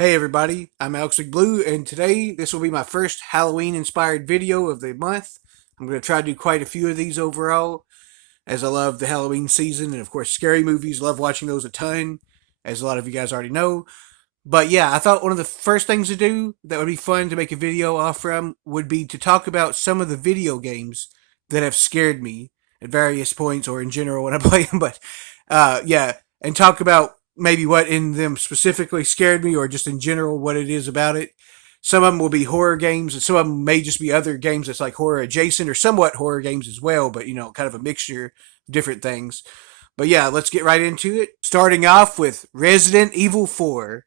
Hey everybody, I'm Alex Blue, and today this will be my first Halloween inspired video of the month. I'm going to try to do quite a few of these overall, as I love the Halloween season, and of course, scary movies. Love watching those a ton, as a lot of you guys already know. But yeah, I thought one of the first things to do that would be fun to make a video off from would be to talk about some of the video games that have scared me at various points or in general when I play them. But yeah, and talk about maybe what in them specifically scared me or just in general what it is about it. Some of them will be horror games, and some of them may just be other games that's like horror adjacent or somewhat horror games as well, but kind of a mixture of different things. But yeah, let's get right into it. Starting off with Resident Evil 4.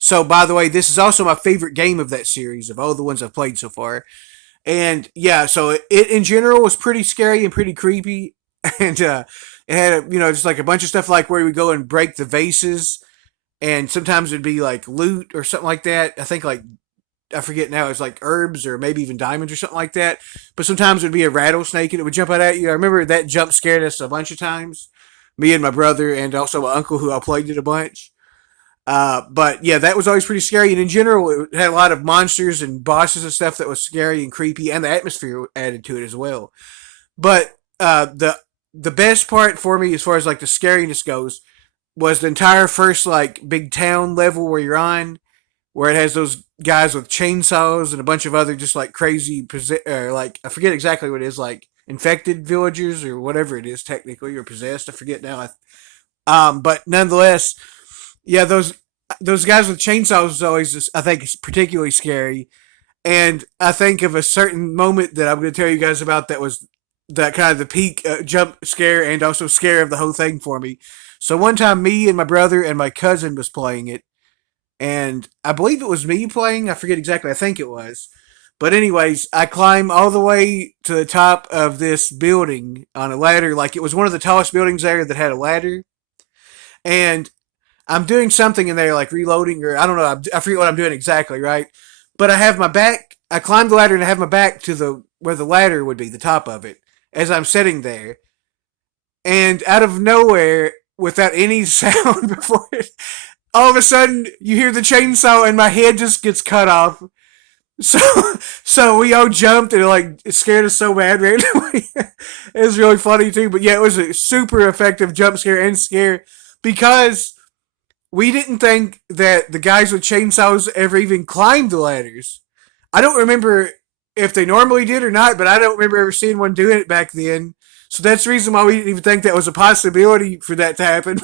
So, by the way, this is also my favorite game of that series of all the ones I've played so far. And yeah, so it in general was pretty scary and pretty creepy. And it had, just like a bunch of stuff like where we go and break the vases. And sometimes it'd be like loot or something like that. I think like, I forget now, it's like herbs or maybe even diamonds or something like that. But sometimes it'd be a rattlesnake and it would jump out at you. I remember that jump scared us a bunch of times. Me and my brother and also my uncle who I played it a bunch. But yeah, that was always pretty scary. And in general, it had a lot of monsters and bosses and stuff that was scary and creepy, and the atmosphere added to it as well. But the best part for me, as far as like the scariness goes, was the entire first like big town level where you're on, where it has those guys with chainsaws and a bunch of other just like crazy, like I forget exactly what it is, like infected villagers or whatever it is technically, or possessed. I forget now. But nonetheless, yeah, those guys with chainsaws is always just, I think it's particularly scary. And I think of a certain moment that I'm going to tell you guys about that was that kind of the peak jump scare and also scare of the whole thing for me. So one time, me and my brother and my cousin was playing it, and I believe it was me playing. I forget exactly. I think it was. But anyways, I climb all the way to the top of this building on a ladder. Like it was one of the tallest buildings there that had a ladder. And I'm doing something in there, like reloading, or I don't know. I forget what I'm doing exactly, right? But I have my back. I climb the ladder and I have my back to the where the ladder would be, the top of it, as I'm sitting there. And out of nowhere, without any sound before it, all of a sudden you hear the chainsaw and my head just gets cut off. So, so we all jumped and it scared us so bad randomly. It was really funny too. But yeah, it was a super effective jump scare and scare because we didn't think that the guys with chainsaws ever even climbed the ladders. I don't remember if they normally did or not, but I don't remember ever seeing one doing it back then. So that's the reason why we didn't even think that was a possibility for that to happen.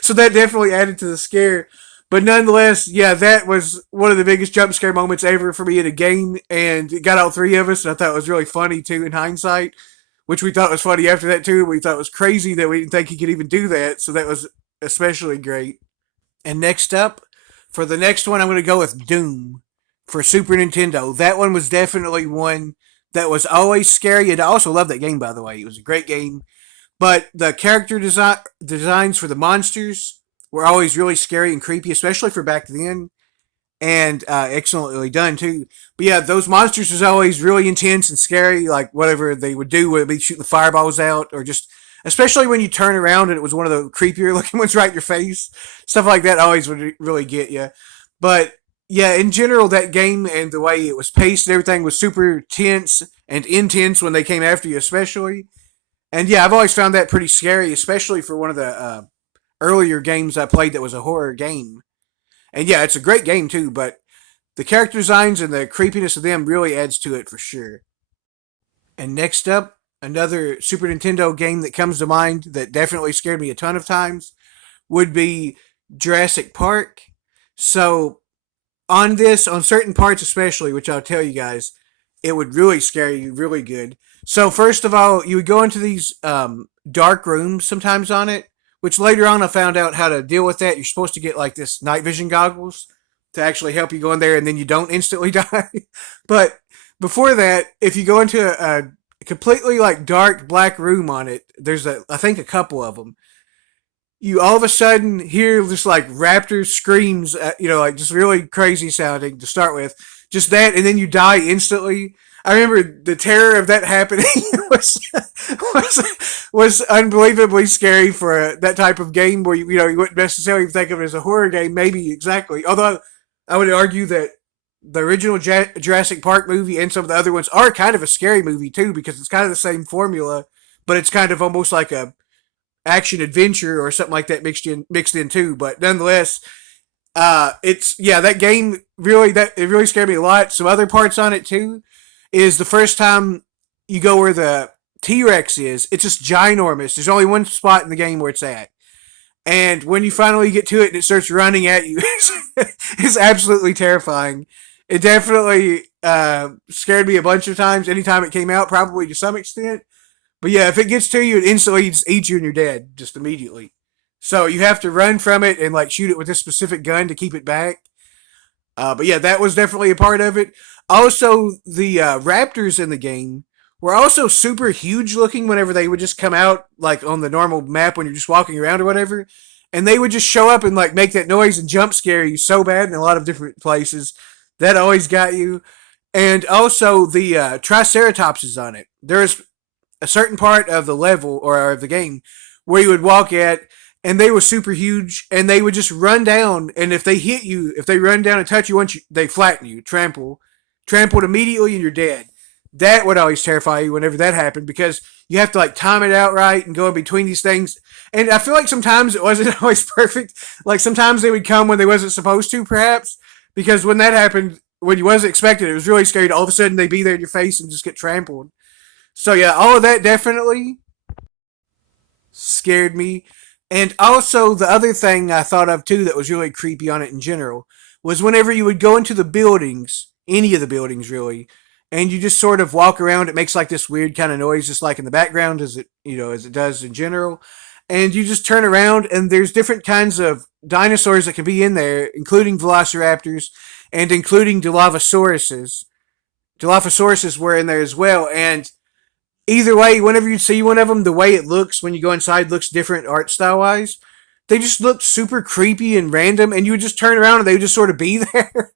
So that definitely added to the scare. But nonetheless, yeah, that was one of the biggest jump scare moments ever for me in a game, and it got all three of us, and I thought it was really funny too in hindsight, which we thought was funny after that too. We thought it was crazy that we didn't think he could even do that, so that was especially great. And next up, for the next one, I'm going to go with Doom for Super Nintendo. That one was definitely one that was always scary, and I also love that game, by the way. It was a great game. But the character designs for the monsters were always really scary and creepy, especially for back then, and excellently done, too. But yeah, those monsters was always really intense and scary, like whatever they would do, would be shooting fireballs out, or just especially when you turn around and it was one of the creepier looking ones right in your face. Stuff like that always would really get you. But yeah, in general, that game and the way it was paced and everything was super tense and intense when they came after you, especially. And yeah, I've always found that pretty scary, especially for one of the earlier games I played that was a horror game. And yeah, it's a great game too, but the character designs and the creepiness of them really adds to it for sure. And next up, another Super Nintendo game that comes to mind that definitely scared me a ton of times would be Jurassic Park. So, on this, on certain parts especially, which I'll tell you guys, it would really scare you really good. So, first of all, you would go into these dark rooms sometimes on it, which later on I found out how to deal with that. You're supposed to get like this night vision goggles to actually help you go in there and then you don't instantly die. But before that, if you go into a completely like dark black room on it, there's I think a couple of them. You all of a sudden hear just like raptor screams, like just really crazy sounding to start with. Just that, and then you die instantly. I remember the terror of that happening was unbelievably scary for that type of game where you wouldn't necessarily think of it as a horror game. Maybe exactly, although I would argue that the original Jurassic Park movie and some of the other ones are kind of a scary movie too, because it's kind of the same formula, but it's kind of almost like a action adventure or something like that mixed in too. But nonetheless, it's yeah, that game really that it really scared me a lot. Some other parts on it too is the first time you go where the T Rex is. It's just ginormous. There's only one spot in the game where it's at. And when you finally get to it and it starts running at you, it's absolutely terrifying. It definitely scared me a bunch of times anytime it came out, probably to some extent. But yeah, if it gets to you, it instantly just eats you and you're dead, just immediately. So you have to run from it and like shoot it with this specific gun to keep it back. But yeah, that was definitely a part of it. Also, the raptors in the game were also super huge looking whenever they would just come out, like on the normal map when you're just walking around or whatever. And they would just show up and like make that noise and jump scare you so bad in a lot of different places. That always got you. And also the Triceratops is on it. There's a certain part of the level or of the game where you would walk at and they were super huge and they would just run down, and if they hit you, if they run down and touch you once, they flatten you, trampled immediately, and you're dead. That would always terrify you whenever that happened, because you have to like time it out right and go in between these things. And I feel like sometimes it wasn't always perfect. Like sometimes they would come when they wasn't supposed to, perhaps, because when that happened, when you wasn't expecting it, it was really scary to all of a sudden they be there in your face and just get trampled. So yeah, all of that definitely scared me. And also, the other thing I thought of too that was really creepy on it in general was whenever you would go into the buildings, any of the buildings really, and you just sort of walk around, it makes like this weird kind of noise, just like in the background as as it does in general. And you just turn around, and there's different kinds of dinosaurs that can be in there, including velociraptors and including Dilophosauruses. Dilophosauruses were in there as well, and either way, whenever you see one of them, the way it looks when you go inside looks different art style wise. They just looked super creepy and random, and you would just turn around and they would just sort of be there.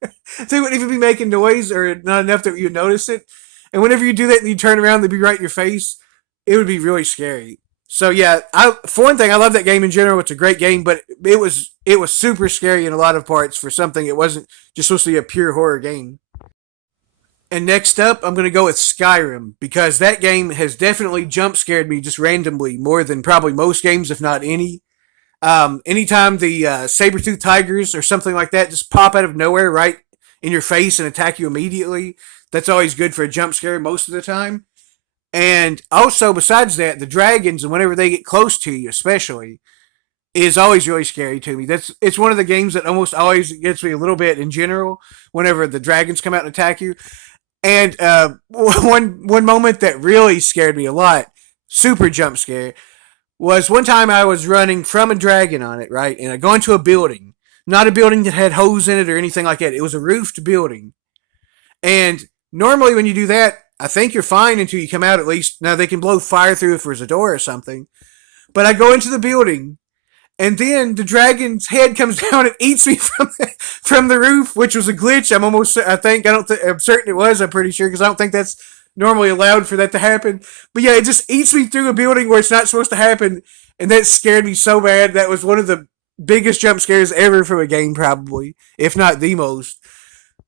They wouldn't even be making noise or not enough that you'd notice it. And whenever you do that and you turn around, they'd be right in your face. It would be really scary. So yeah, for one thing, I love that game in general. It's a great game, but it was super scary in a lot of parts for something it wasn't just supposed to be a pure horror game. And next up, I'm going to go with Skyrim, because that game has definitely jump scared me just randomly more than probably most games, if not any. Anytime the saber-toothed tigers or something like that just pop out of nowhere right in your face and attack you immediately, that's always good for a jump scare most of the time. And also, besides that, the dragons, and whenever they get close to you, especially, is always really scary to me. It's one of the games that almost always gets me a little bit in general. Whenever the dragons come out and attack you, and one moment that really scared me a lot, super jump scare, was one time I was running from a dragon on it, right, and I go into a building, not a building that had holes in it or anything like that. It was a roofed building, and normally when you do that, I think you're fine until you come out. At least now they can blow fire through if there's a door or something. But I go into the building, and then the dragon's head comes down and eats me from the roof, which was a glitch. I'm certain it was. I'm pretty sure, because I don't think that's normally allowed for that to happen. But yeah, it just eats me through a building where it's not supposed to happen, and that scared me so bad. That was one of the biggest jump scares ever from a game, probably, if not the most.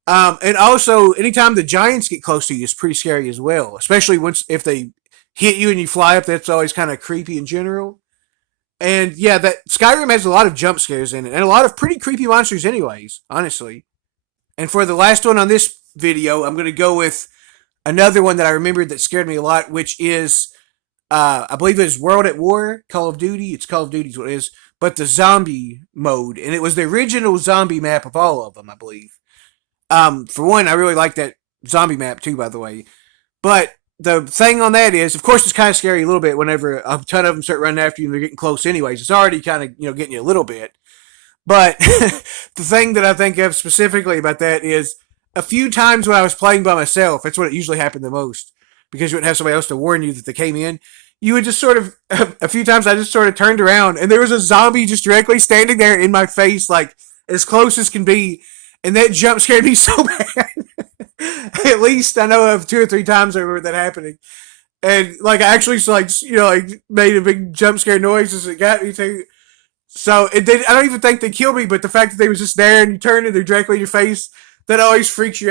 And also, anytime the giants get close to you, it's pretty scary as well. Especially if they hit you and you fly up, that's always kind of creepy in general. And yeah, that Skyrim has a lot of jump scares in it, and a lot of pretty creepy monsters, anyways. Honestly. And for the last one on this video, I'm gonna go with another one that I remembered that scared me a lot, which is I believe it is World at War, Call of Duty. It's Call of Duty is what it is, but the zombie mode, and it was the original zombie map of all of them, I believe. For one, I really like that zombie map too, by the way. But the thing on that is, of course, it's kind of scary a little bit whenever a ton of them start running after you and they're getting close anyways. It's already kind of, getting you a little bit. But the thing that I think of specifically about that is a few times when I was playing by myself, that's when it usually happened the most, because you wouldn't have somebody else to warn you that they came in. You would just sort of, a few times I just sort of turned around and there was a zombie just directly standing there in my face, like as close as can be. And that jump scared me so bad. At least I know of 2 or 3 times I remember that happening. And like I actually like made a big jump scare noise as it got me to. So I don't even think they killed me, but the fact that they was just there and you turn and they're directly in your face, that always freaks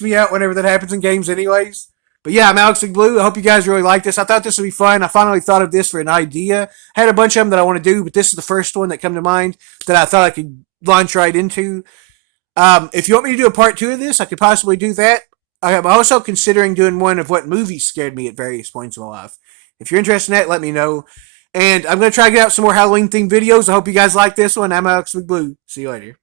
me out whenever that happens in games, anyways. But yeah, I'm Alex Blue. I hope you guys really like this. I thought this would be fun. I finally thought of this for an idea. I had a bunch of them that I want to do, but this is the first one that come to mind that I thought I could launch right into. If you want me to do a part two of this, I could possibly do that. I'm also considering doing one of what movies scared me at various points in my life. If you're interested in that, let me know. And I'm going to try to get out some more Halloween themed videos. I hope you guys like this one. I'm Alex Blue. See you later.